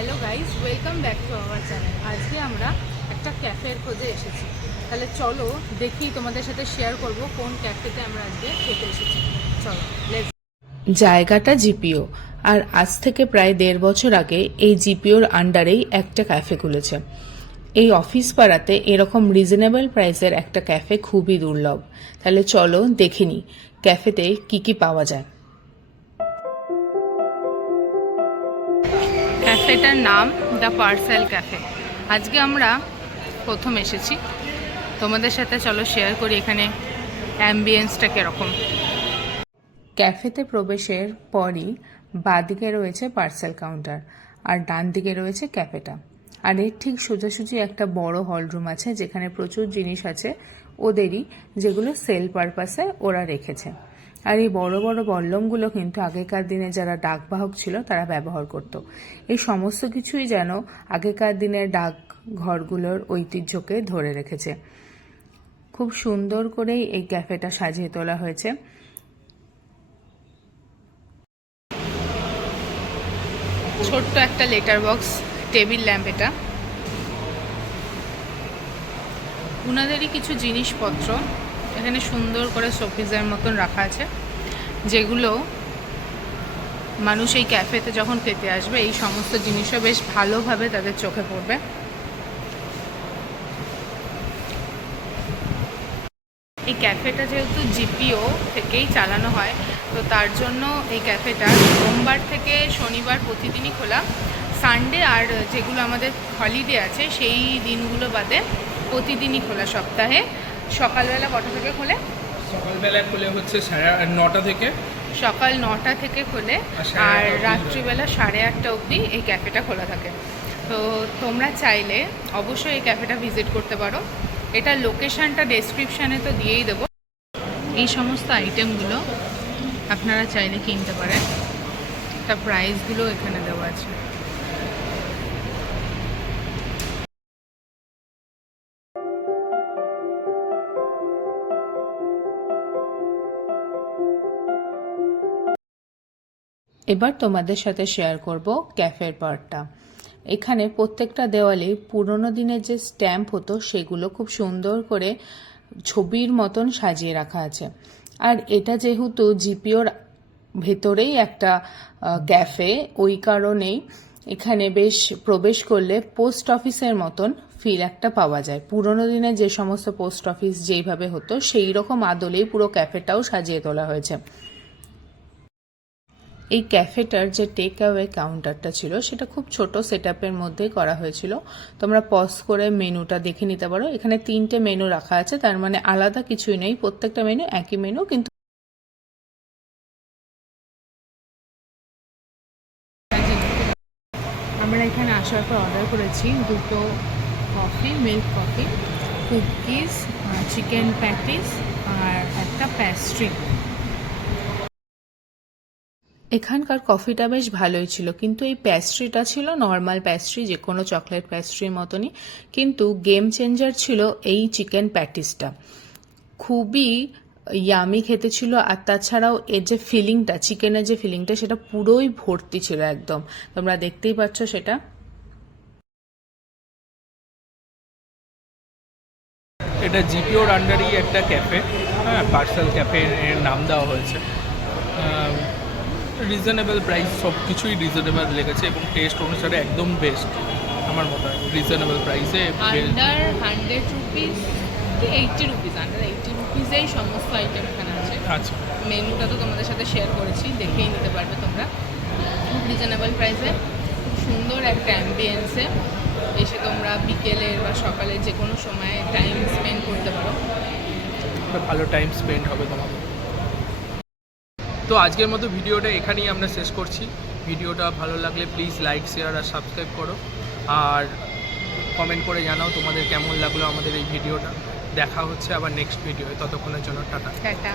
Hello guys welcome back to our channel আজকে আমরা একটা ক্যাফের খোঁজে এসেছি। তাহলে চলো দেখি তোমাদের সাথে শেয়ার করব কোন ক্যাফেতে আমরা আজকে খেতে এসেছি। চলো জায়গাটা জিপিও। আর আজ থেকে প্রায় দেড় বছর আগে এই জিপিওর আন্ডারেই একটা ক্যাফে খুলেছে। এই অফিস পাড়াতে এরকম রিজনেবল প্রাইসের একটা ক্যাফে খুবই দুর্লভ। তাহলে চলো দেখিনি ক্যাফেতে কি কি পাওয়া যায়। ক্যাফেটার নাম দ্য পার্সেল ক্যাফে। আজকে আমরা প্রথম এসেছি। তোমাদের সাথে চলো শেয়ার করি এখানে অ্যাম্বিয়েন্সটা কীরকম। ক্যাফেতে প্রবেশের পরই বাঁদিকে রয়েছে পার্সেল কাউন্টার আর ডান দিকে রয়েছে ক্যাফেটা আর এর ঠিক সোজাসুজি একটা বড় হল রুম আছে, যেখানে প্রচুর জিনিস আছে ওদেরই, যেগুলো সেল পারপাসে ওরা রেখেছে। আর এই বড় বড় বল্লমগুলো কিন্তু আগেকার দিনে যারা ডাকবাহক ছিল, তারা ব্যবহার করত। এই সমস্ত কিছুই যেন আগেকার দিনের ডাক ঘরগুলোর ঐতিহ্যকে ধরে রেখেছে। খুব সুন্দর করেই এই ক্যাফেটা সাজিয়ে তোলা হয়েছে। ছোট্ট একটা লেটার বক্স, টেবিল ল্যাম্প এটা। উনাদেরই কিছু জিনিসপত্র। এখানে সুন্দর করে শোপিসের মতন রাখা আছে, যেগুলো মানুষ এই ক্যাফেতে যখন খেতে আসবে, এই সমস্ত জিনিসও বেশ ভালোভাবে তাদের চোখে পড়বে। এই ক্যাফেটা যেহেতু জিপিও থেকেই চালানো হয়, তো তার জন্য এই ক্যাফেটা সোমবার থেকে শনিবার প্রতিদিনই খোলা। সানডে আর যেগুলো আমাদের হলিডে আছে, সেই দিনগুলো বাদে প্রতিদিনই খোলা সপ্তাহে। সকালবেলা কটা থেকে খোলে? সকালবেলা খুলে হচ্ছে সাড়ে নটা থেকে। সকাল নটা থেকে খোলে আর রাত্রিবেলা সাড়ে আটটা অবধি এই ক্যাফেটা খোলা থাকে। তো তোমরা চাইলে অবশ্যই এই ক্যাফেটা ভিজিট করতে পারো। এটা লোকেশানটা ডেসক্রিপশানে তো দিয়েই দেবো। এই সমস্ত আইটেমগুলো আপনারা চাইলে কিনতে পারেন। তার প্রাইসগুলো এখানে দেওয়া আছে। এবার তোমাদের সাথে শেয়ার করব ক্যাফের পার্টটা এখানে প্রত্যেকটা দেওয়ালে পুরোনো দিনের যে স্ট্যাম্প হতো, সেগুলো খুব সুন্দর করে ছবির মতন সাজিয়ে রাখা আছে। আর এটা যেহেতু জিপিওর ভেতরেই একটা ক্যাফে ওই কারণেই এখানে বেশ প্রবেশ করলে পোস্ট অফিসের মতন ফিল একটা পাওয়া যায়। পুরোনো দিনে যে সমস্ত পোস্ট অফিস যেইভাবে হতো সেই রকম আদলেই পুরো ক্যাফেটাও সাজিয়ে তোলা হয়েছে। এই ক্যাফেটার যে টেক অ্যাওয়ে কাউন্টারটা ছিল, সেটা খুব ছোট সেট আপের মধ্যেই করা হয়েছিল। তোমরা পজ করে মেনুটা দেখে নিতে পারো। এখানে তিনটে মেনু রাখা আছে, তার মানে আলাদা কিছুই নেই। প্রত্যেকটা মেনু একই মেনু কিন্তু আমরা এখানে আসার পর অর্ডার করেছি দুটো coffee milk coffee cookies chicken patties আর একটা প্যাস্ট্রি এখানকার কফিটা বেশ ভালোই ছিল, কিন্তু এই প্যাস্ট্রিটা ছিল নর্মাল প্যাস্ট্রি যে কোনো চকলেট প্যাস্ট্রির মতনই, কিন্তু গেম চেঞ্জার ছিল এই চিকেন প্যাটিসটা খুবই ইয়ামি খেতে ছিল, আর তাছাড়াও এর যে ফিলিংটা চিকেনের যে ফিলিংটা সেটা পুরোই ভর্তি ছিল একদম। তোমরা দেখতেই পাচ্ছ সেটা। এটা জিপিওর আন্ডারই একটা ক্যাফে হ্যাঁ পার্সেল ক্যাফে নাম দেওয়া হয়েছে। রিজনেবল প্রাইস সব কিছুই রিজনেবল লেগেছে এবং টেস্ট অনুসারে একদম বেস্ট আমার মতো হয় রিজনেবল প্রাইসে under hundred rupees eighty rupees under eighty রুপিসেই সমস্ত আইটেম এখানে আছে। আচ্ছা। মেনুটা তো তোমাদের সাথে শেয়ার করেছি দেখেই নিতে পারবে তোমরা। খুব রিজনেবল প্রাইসে খুব সুন্দর একটা অ্যাম্বিয়েন্সে এসে তোমরা বিকেলের বা সকালের যে কোনো সময় টাইম স্পেন্ড করতে পারো। ভালো টাইম স্পেন্ড হবে তোমাদের। তো আজকের মতো ভিডিওটা এখানেই আমরা শেষ করছি। ভিডিওটা ভালো লাগলে প্লিজ লাইক শেয়ার আর সাবস্ক্রাইব করো। আর কমেন্ট করে জানাও তোমাদের কেমন লাগল আমাদের এই ভিডিওটা। দেখা হচ্ছে আবার নেক্সট ভিডিও ততক্ষণের জন্য টাটা। টাটা।